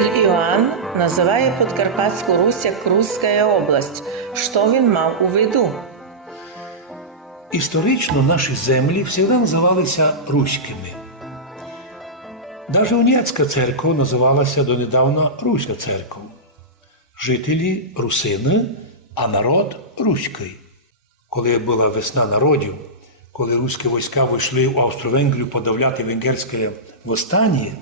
Святитель Іоанн називає Подкарпатську Русь як Руська область. Що він мав у виду? Історично наші землі завжди називалися руськими. Навіть Уніцька церква називалася донедавна Руська церква. Жителі – русини, а народ – руський. Коли була весна народів, коли руські війська вийшли в Австро-Венгрію подавляти венгерське восстання,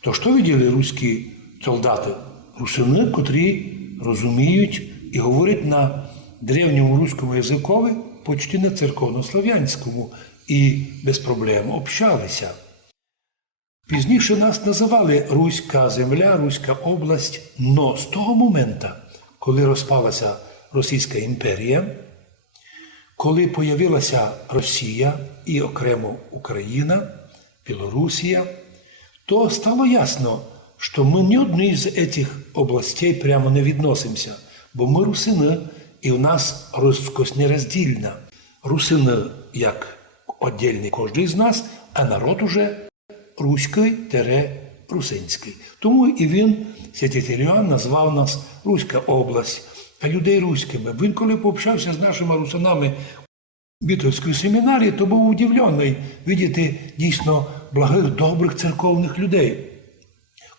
то що виділи руські солдати? Русини, котрі розуміють і говорять на древньому руському язикові, почти на церковнослов'янському, і без проблем общалися. Пізніше нас називали Руська земля, Руська область, но з того моменту, коли розпалася Російська імперія, коли появилася Росія і окремо Україна, Білорусія, то стало ясно, що ми ні одній з цих областей прямо не відносимося, бо ми русини, і в нас руськость нероздільна. Русини як віддільний кожен з нас, а народ уже руський-русинський. Тому і він, святитель Іоанн, назвав нас Руська область, а людей руськими. Він, коли пообщався з нашими русинами в Бітовській семінарії, то був удивлений видіти дійсно благих, добрих церковних людей,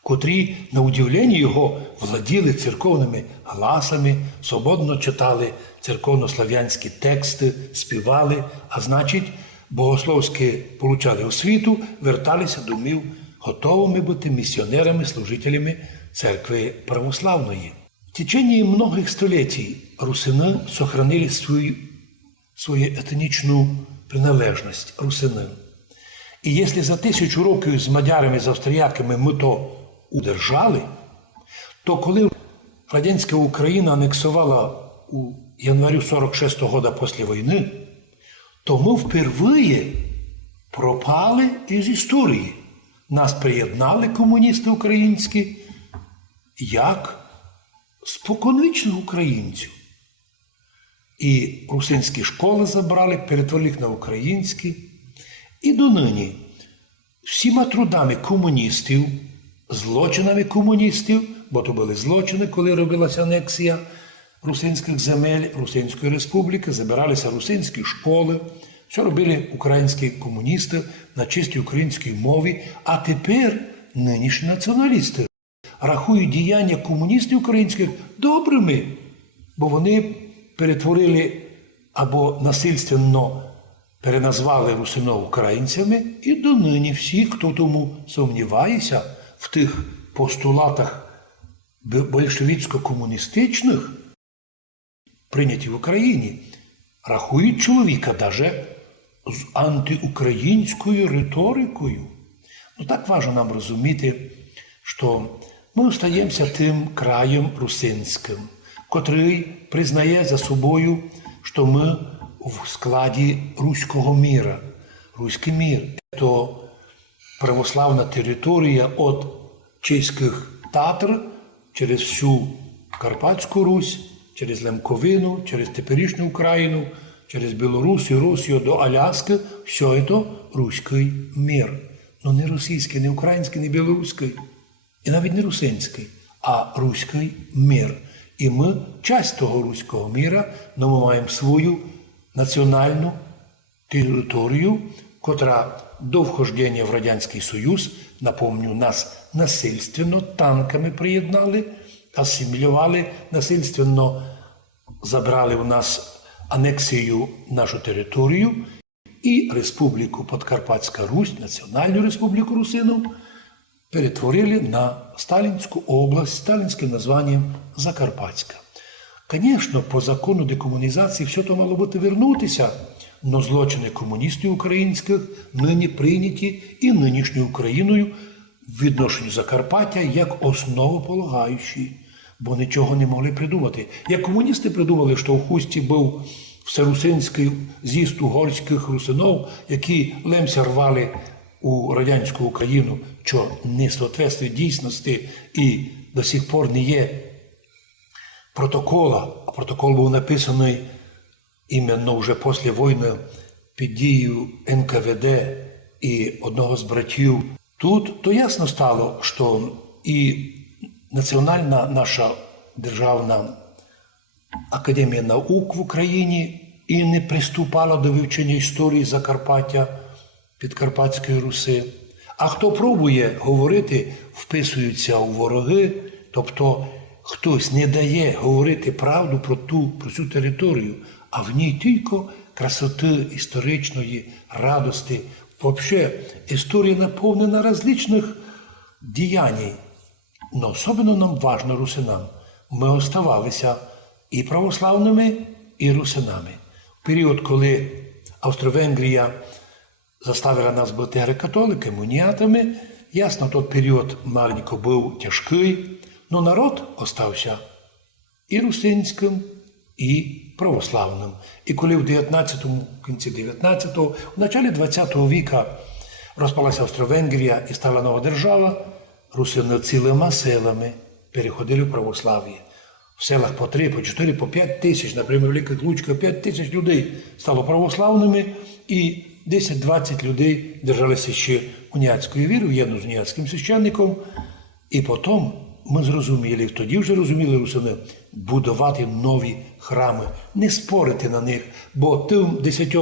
котрі, на удивлення його, владіли церковними гласами, свободно читали церковнослов'янські тексти, співали, а значить, богословськи получали освіту, верталися до домів, готовими бути місіонерами, служителями церкви православної. В течение многих столетий русини сохранили свою етнічну приналежність русини. І якщо за 1000 років з мадярами, з австріяками ми то удержали, то коли радянська Україна анексувала у январі 46-го року після війни, то ми впервые пропали із історії. Нас приєднали комуністи українські як споконвічних українців. І русинські школи забрали, перетворили їх на українські. І донині всіма трудами комуністів, злочинами комуністів, бо то були злочини, коли робилася анексія русинських земель, Русинської республіки, забиралися русинські школи, що робили українські комуністи на чистій українській мові, а тепер нинішні націоналісти рахують діяння комуністів українських добрими, бо вони перетворили або насильственно переназвали русинов українцями, і донині всі, хто тому сумнівається в тих постулатах большевицько-комуністичних, прийняті в Україні, рахують чоловіка навіть з антиукраїнською риторикою. Ну так важливо нам розуміти, що ми остаємося тим краєм русинським, котрий признає за собою, що ми в складі руського міра. Руський мір – це православна територія від чеських Татр через всю Карпатську Русь, через Лемковину, через теперішню Україну, через Білорусію, Росію до Аляски – все це руський мір. Ну не російський, не український, не білоруський, і навіть не русинський, а руський мір. І ми часть того руського міра, але ми маємо свою національну територію, котра до вхождення в Радянський Союз, напомню, нас насильственно танками приєднали, асимілювали, насильственно забрали у нас анексію нашу територію і Республіку Подкарпатська Русь, Національну Республіку Русинів, перетворили на Сталінську область, сталінським названням Закарпатська. Звісно, по закону декомунізації все то мало бути вернутися, но злочини комуністів українських нині прийняті і нинішньою Україною в відношенні Закарпаття як основополагаючі, бо нічого не могли придумати. Як комуністи придумали, що в Хусті був всерусинський з'їзд угорських русинов, які лемся рвали у радянську Україну, що не відповідає дійсності і до сих пор не є протокола, а протокол був написаний іменно вже після війни під дією НКВД і одного з братів. Тут то ясно стало, що і національна наша державна академія наук в Україні і не приступала до вивчення історії Закарпаття, Підкарпатської Руси. А хто пробує говорити, вписуються у вороги, тобто хтось не дає говорити правду про цю територію, а в ній тільки красоти історичної, радості. Взагалі, історія наповнена различних діянь. Но особливо нам важно, русинам, ми оставалися і православними, і русинами. В період, коли Австро-Венгрія заставила нас бути греко-католиками, уніатами, ясно, той період маленько був тяжкий, но народ остався і русинським, і православним. І коли в 19-му, в кінці 19-го, в началі 20-го віка розпалася Австро-Венгрія і стала нова держава, русини цілими селами переходили в православ'я. В селах по 3, по 4, по 5 тисяч, наприклад, в Великих Луцьках 5 тисяч людей стало православними, і 10-20 людей держалися ще уніатської віри, в'єдно з уніатським священником. І потім ми зрозуміли, тоді вже розуміли русини, будувати нові храми, не спорити на них, бо тим 10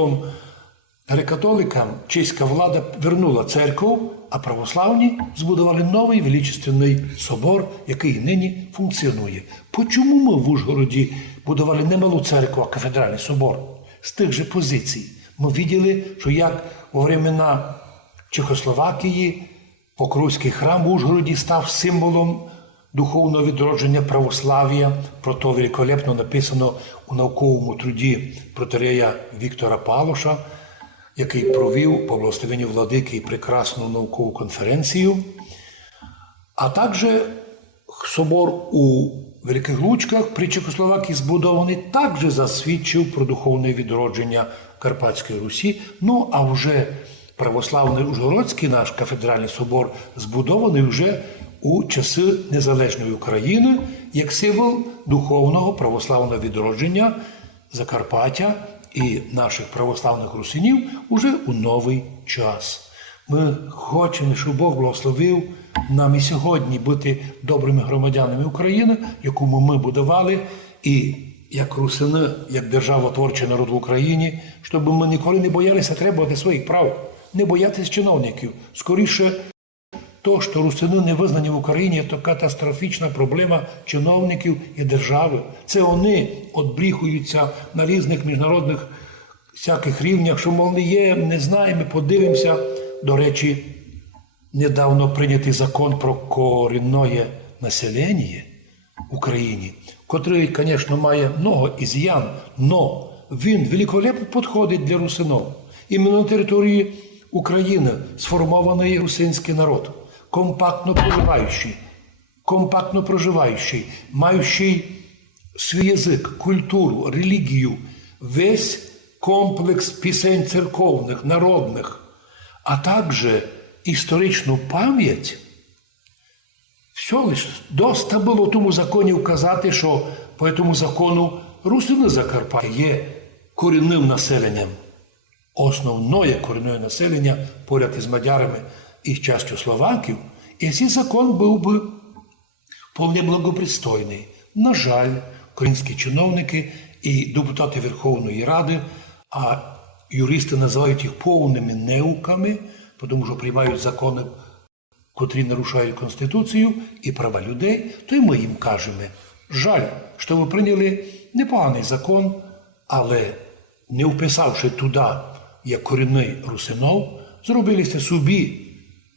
греко-католикам чеська влада вернула церкву, а православні збудували новий величественний собор, який нині функціонує. Чому ми в Ужгороді будували не малу церкву, а кафедральний собор? З тих же позицій. Ми бачили, що як во времена Чехословакії Покровський храм в Ужгороді став символом духовного відродження православ'я. Про то великолепно написано у науковому труді протоієрея Віктора Палоша, який провів по благословенню владики прекрасну наукову конференцію. А також собор у Великих Лучках при Чехословакії збудований також засвідчив про духовне відродження Карпатської Русі. Ну, а вже православний Ужгородський наш кафедральний собор збудований вже у часи незалежної України як символ духовного православного відродження Закарпаття і наших православних русинів уже у новий час. Ми хочемо, щоб Бог благословив нам і сьогодні бути добрими громадянами України, яку ми будували, і як русини, як державотворчий народ в Україні, щоб ми ніколи не боялися требувати своїх прав, не боятися чиновників. Скоріше, то, що русини не визнані в Україні, то катастрофічна проблема чиновників і держави. Це вони відбріхуються на різних міжнародних всяких рівнях, що, мов, не є, не знаємо, подивимося. До речі, недавно прийнятий закон про корінне населення в Україні, котрий, звісно, має много із'ян, но він великолепно підходить для русинов. Іменно на території України сформований русинський народ, компактно проживаючий, маючий свій язик, культуру, релігію, весь комплекс пісень церковних, народних, а також історичну пам'ять. Все лише доста було в тому законі вказати, що по цьому закону русини Закарпаття є корінним населенням. Основне корінне населення поряд із мадярами і частю словаків. І цей закон був би вполне благопристойний. На жаль, українські чиновники і депутати Верховної Ради, а юристи називають їх повними неуками, тому що приймають закони, котрі нарушають Конституцію і права людей, то й ми їм кажемо: жаль, що ви прийняли непоганий закон, але не вписавши туди, як корінний русинов, зробили собі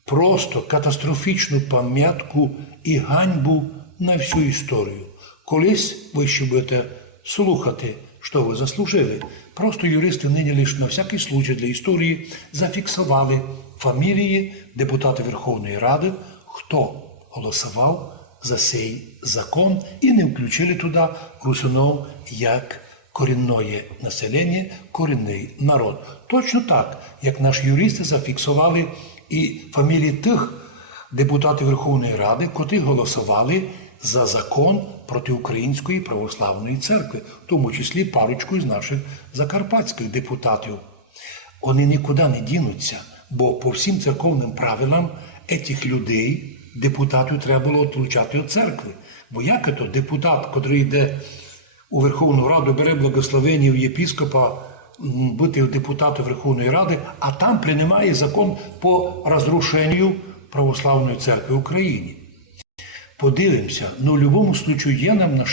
просто катастрофічну пам'ятку і ганьбу на всю історію. Колись ви ще будете слухати, що ви заслужили. Просто юристи нині лише на всякий случай для історії зафіксували фамілії депутатів Верховної Ради, хто голосував за цей закон, і не включили туди русинов як корінне населення, корінний народ. Точно так, як наші юристи зафіксували і фамілії тих депутатів Верховної Ради, котрі голосували за закон проти Української православної церкви, в тому числі парочку з наших закарпатських депутатів. Вони нікуди не дінуться, бо по всім церковним правилам цих людей депутату треба було отлучати від церкви. Бо як то депутат, котрий йде у Верховну Раду, бере благословення в єпіскопа, бути депутатом Верховної Ради, а там приймає закон по розрушенню православної церкви в Україні. Подивимося, в будь-якому випадку є нам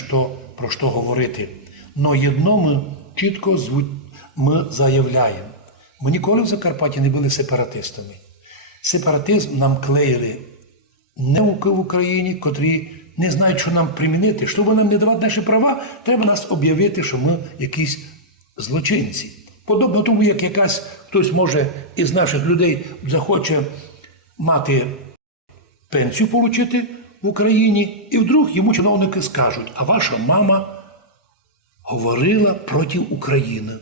про що говорити. Но єдно ми чітко ми заявляємо. Ми ніколи в Закарпатті не були сепаратистами. Сепаратизм нам клеїли не в Україні, котрі не знають, що нам примінити. Щоб нам не давати наші права, треба нас об'явити, що ми якісь злочинці. Подобно тому, як хтось може із наших людей захоче мати пенсію отримати в Україні, і вдруг йому чиновники скажуть, а ваша мама говорила проти України.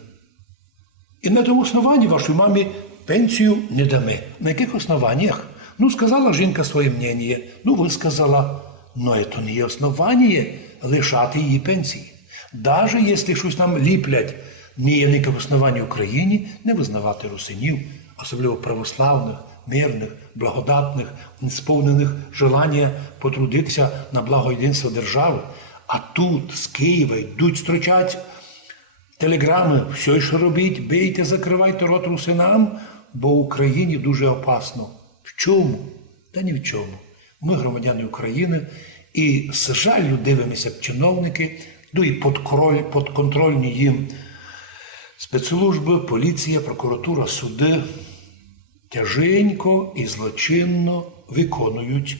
І на тому основанні вашій мамі пенсію не дамо. На яких основаннях? Сказала жінка своє мнення, висказала. Но це не є основання лишати її пенсії. Навіть якщо щось нам ліплять, не є ніяке основання Україні не визнавати русинів, особливо православних, мирних, благодатних, сповнених желання потрудитися на благо єдинства держави. А тут, з Києва, йдуть строчать телеграми, все, що робіть, бийте, закривайте рот русинам, бо в Україні дуже опасно. В чому? Та ні в чому. Ми громадяни України і з жалю дивимося, як чиновники, і підконтрольні їм спецслужби, поліція, прокуратура, суди тяженько і злочинно виконують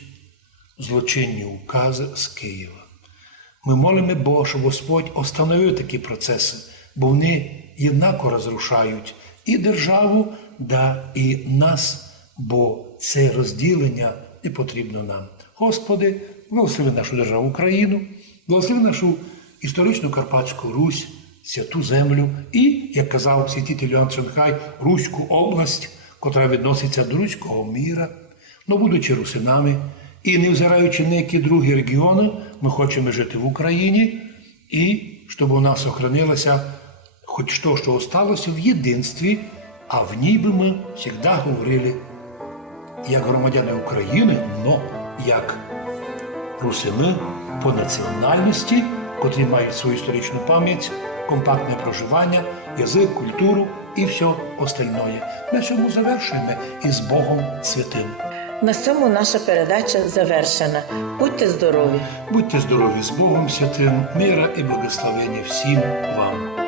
злочинні укази з Києва. Ми молимо Бога, щоб Господь остановив такі процеси, бо вони єднако розрушають і державу, і нас, бо це розділення не потрібно нам. Господи, благослови нашу державу Україну, благослови нашу історичну Карпатську Русь, святу землю і, як казав святитель Іоанн Чанхай, Руську область, котра відноситься до руського міра. Будучи русинами і не взираючи на які другі регіони, ми хочемо жити в Україні і щоб у нас охранилося хоч то, що осталося в єдинстві, а в ній би ми завжди говорили як громадяни України, но як русини по національності, котрі мають свою історичну пам'ять, компактне проживання, язик, культуру і все остальное. На цьому завершуємо із Богом Святим. На цьому наша передача завершена. Будьте здорові! Будьте здорові з Богом Святим, мира і благословення всім вам.